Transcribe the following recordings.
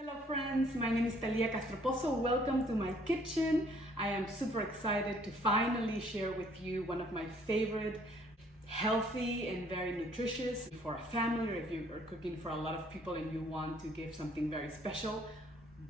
Hello friends, my name is Talia Castro-Pozo. Welcome to my kitchen. I am super excited to finally share with you one of my favorite healthy and very nutritious for a family, or if you are cooking for a lot of people and you want to give something very special,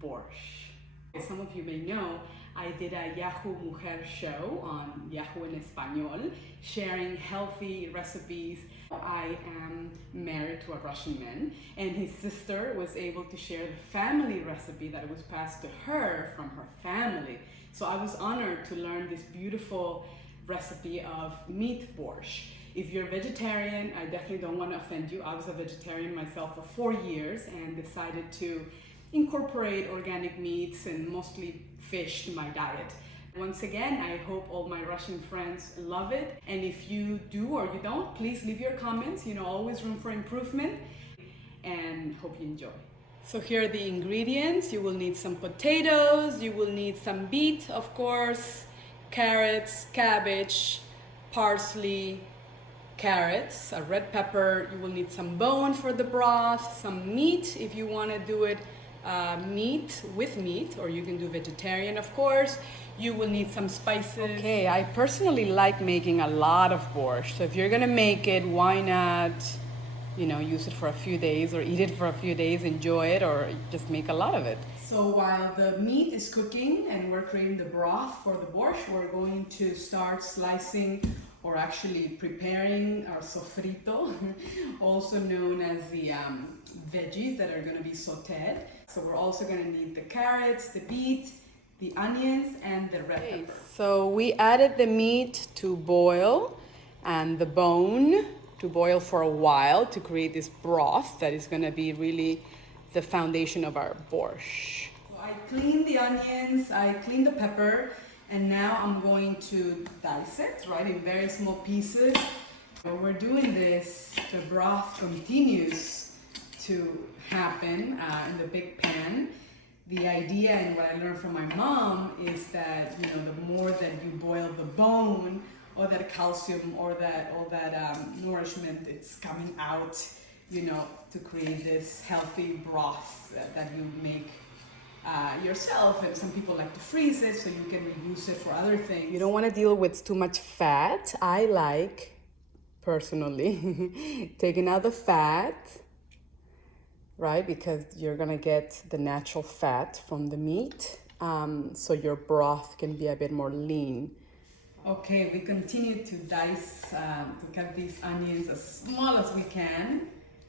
borscht. As some of you may know, I did a Yahoo Mujer show on Yahoo en Español, sharing healthy recipes. I am married to a Russian man, and his sister was able to share the family recipe that was passed to her from her family. So I was honored to learn this beautiful recipe of meat borscht. If you're vegetarian, I definitely don't want to offend you. I was a vegetarian myself for 4 years and decided to incorporate organic meats and mostly fish to my diet. Once again, I hope all my Russian friends love it. And if you do or you don't, please leave your comments. Always room for improvement. And hope you enjoy. So here are the ingredients. You will need some potatoes. You will need some beet, of course, carrots, cabbage, parsley, carrots, a red pepper. You will need some bone for the broth, some meat if you want to do it meat with meat, or you can do vegetarian, of course. You will need some spices. Okay, I personally like making a lot of borscht. So if you're gonna make it, why not, use it for a few days or eat it for a few days, enjoy it, or just make a lot of it. So while the meat is cooking and we're creating the broth for the borscht, we're going to start slicing or actually preparing our sofrito, also known as the veggies that are going to be sauteed. So we're also going to need the carrots, the beet, the onions, and the red pepper. So we added the meat to boil and the bone to boil for a while to create this broth that is going to be really the foundation of our borscht. So I cleaned the onions, I cleaned the pepper, and now I'm going to dice it, in very small pieces. When we're doing this, the broth continues to happen in the big pan. The idea, and what I learned from my mom, is that the more that you boil the bone, all that calcium, all that nourishment, it's coming out, to create this healthy broth that you make yourself. And some people like to freeze it so you can reuse it for other things. You don't want to deal with too much fat. I like, personally, taking out the fat, because you're gonna get the natural fat from the meat, so your broth can be a bit more lean. Okay, we continue to dice, to cut these onions as small as we can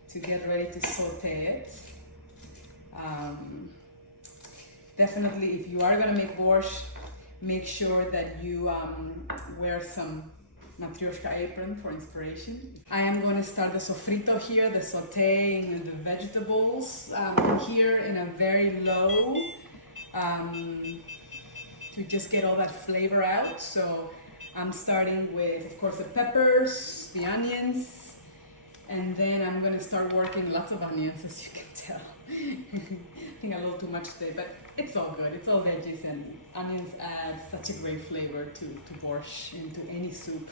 to get ready to saute it. Definitely, if you are gonna make borscht, make sure that you wear some matryoshka apron for inspiration. I am going to start the sofrito here, the sauteing the vegetables here in a very low to just get all that flavor out. So I'm starting with, of course, the peppers, the onions, and then I'm going to start working lots of onions, as you can tell. I think a little too much today, but it's all good. It's all veggies, and onions add such a great flavor to borscht, into any soup.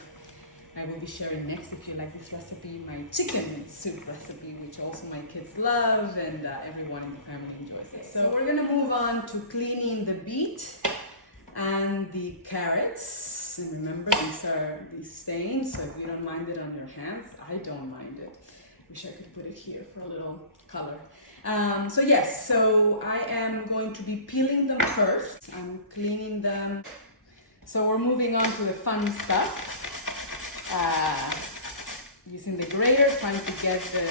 I will be sharing next, if you like this recipe, my chicken soup recipe, which also my kids love, and everyone in the family enjoys it. So we're gonna move on to cleaning the beet and the carrots. And remember, these are these stains, so if you don't mind it on your hands, I don't mind it. Wish I could put it here for a little color. So I am going to be peeling them first. I'm cleaning them. So we're moving on to the fun stuff. Using the grater, trying to get the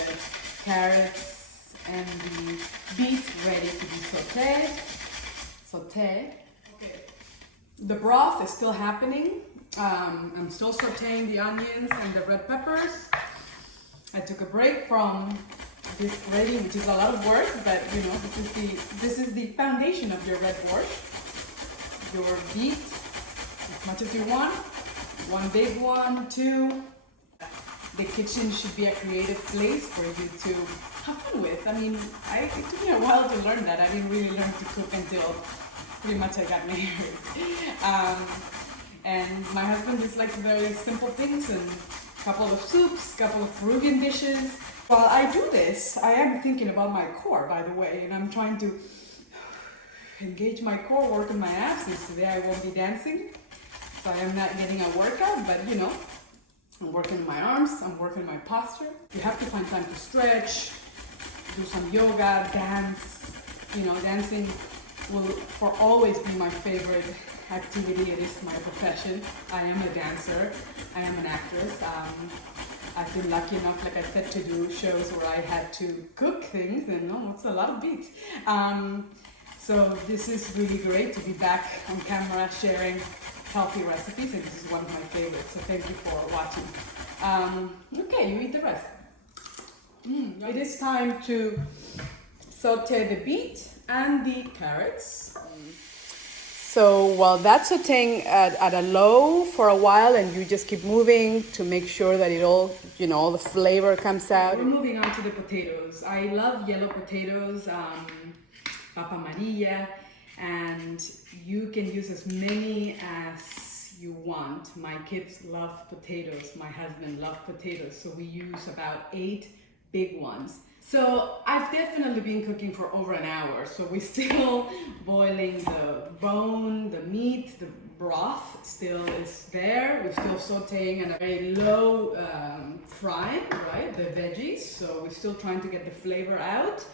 carrots and the beet ready to be sauteed. Okay. The broth is still happening. I'm still sauteing the onions and the red peppers. I took a break from this grating, which is a lot of work, but this is the foundation of your red borscht. Your beet, as much as you want. One big one, 2. The kitchen should be a creative place for you to have fun with. It took me a while to learn that. I didn't really learn to cook until pretty much I got married. And my husband just likes very simple things, and a couple of soups, a couple of Peruvian dishes, While I do this, I am thinking about my core, by the way, and I'm trying to engage my core, work on my abs, and today I won't be dancing, so I am not getting a workout, but you know, I'm working on my arms, I'm working on my posture. You have to find time to stretch, do some yoga, dance. You know, dancing will for always be my favorite activity. It is my profession. I am a dancer, I am an actress. I've been lucky enough, like I said, to do shows where I had to cook things, and it's a lot of beats. So this is really great to be back on camera sharing healthy recipes, and this is one of my favorites, so thank you for watching. Okay, you eat the rest. It is time to saute the beet and the carrots. So while that's sauteing at a low for a while, and you just keep moving to make sure that it all, all the flavor comes out. We're moving on to the potatoes. I love yellow potatoes, papa amarilla, and you can use as many as you want. My kids love potatoes, my husband loves potatoes, so we use about 8 big ones. So I've definitely been cooking for over an hour, so we're still boiling the bone, the meat, the broth still is there. We're still sauteing at a very low fry, right, the veggies, so we're still trying to get the flavor out.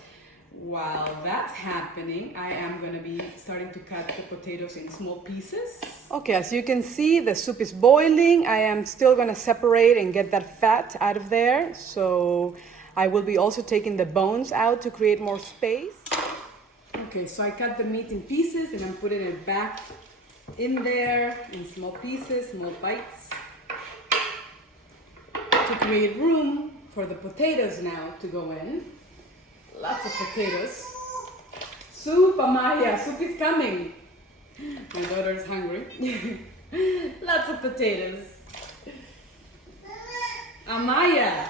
While that's happening, I am going to be starting to cut the potatoes in small pieces. Okay, as you can see, the soup is boiling. I am still going to separate and get that fat out of there. So I will be also taking the bones out to create more space. Okay, so I cut the meat in pieces and I'm putting it back in there in small pieces, small bites, to create room for the potatoes now to go in. Lots of potatoes. Soup, Amaya, soup is coming. My daughter is hungry. Lots of potatoes. Amaya.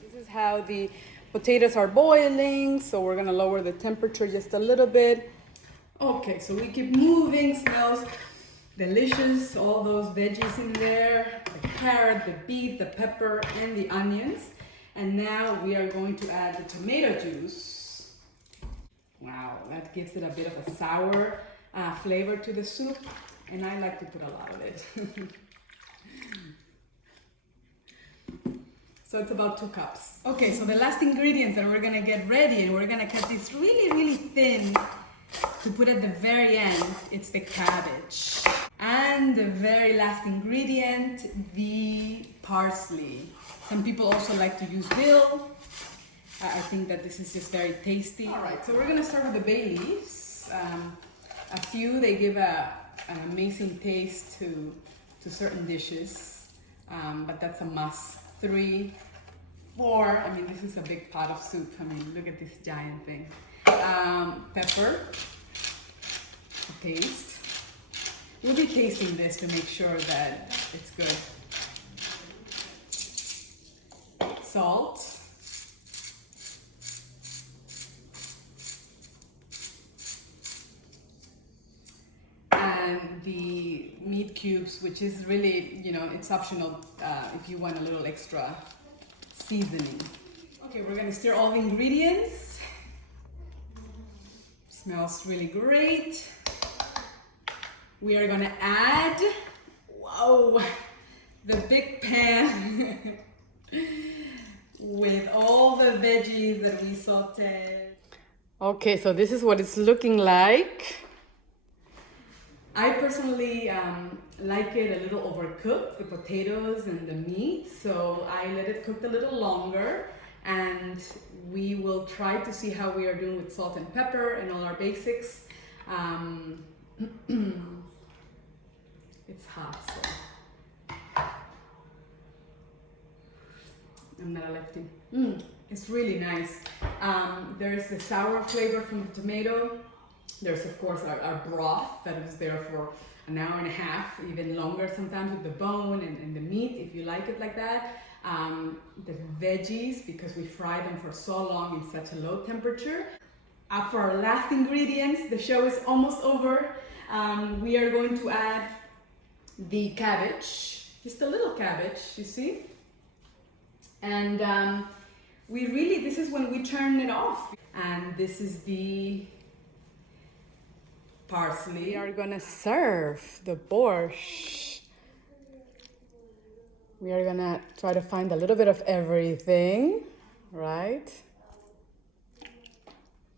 This is how the potatoes are boiling, so we're gonna lower the temperature just a little bit. Okay, so we keep moving, smells delicious, all those veggies in there, the carrot, the beet, the pepper, and the onions. And now we are going to add the tomato juice. Wow, that gives it a bit of a sour flavor to the soup, and I like to put a lot of it. So it's about 2 cups. Okay, so the last ingredients that we're gonna get ready, and we're gonna cut this really, really thin to put at the very end, it's the cabbage. And the very last ingredient, the parsley. Some people also like to use dill. I think that this is just very tasty. All right, so we're gonna start with the bay leaves. A few, they give an amazing taste to certain dishes, but that's a must. 3, 4, I mean, this is a big pot of soup. I mean, look at this giant thing. Pepper, a taste. We'll be tasting this to make sure that it's good. Salt. And the meat cubes, which is really, it's optional if you want a little extra seasoning. Okay, we're gonna stir all the ingredients. Smells really great. We are gonna add, whoa, the big pan with all the veggies that we sauteed. Okay, so this is what it's looking like. I personally like it a little overcooked, the potatoes and the meat, so I let it cook a little longer, and we will try to see how we are doing with salt and pepper and all our basics. It's hot, so I'm not a lefty. It's really nice. There's the sour flavor from the tomato. There's of course our broth that is there for an hour and a half, even longer sometimes, with the bone and the meat, if you like it like that. The veggies, because we fry them for so long in such a low temperature. For our last ingredients, the show is almost over. We are going to add the cabbage, just a little cabbage, you see? And this is when we turn it off. And this is the parsley. We are gonna serve the borscht. We are gonna try to find a little bit of everything, right?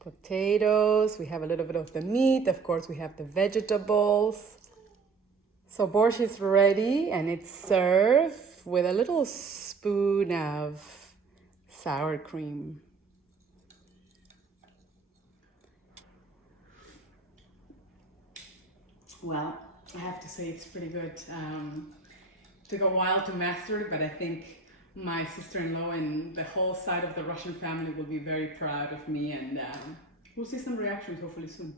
Potatoes, we have a little bit of the meat, of course we have the vegetables. So borscht is ready and it's served with a little spoon of sour cream. Well, I have to say it's pretty good. Took a while to master it, but I think my sister-in-law and the whole side of the Russian family will be very proud of me, and we'll see some reactions hopefully soon.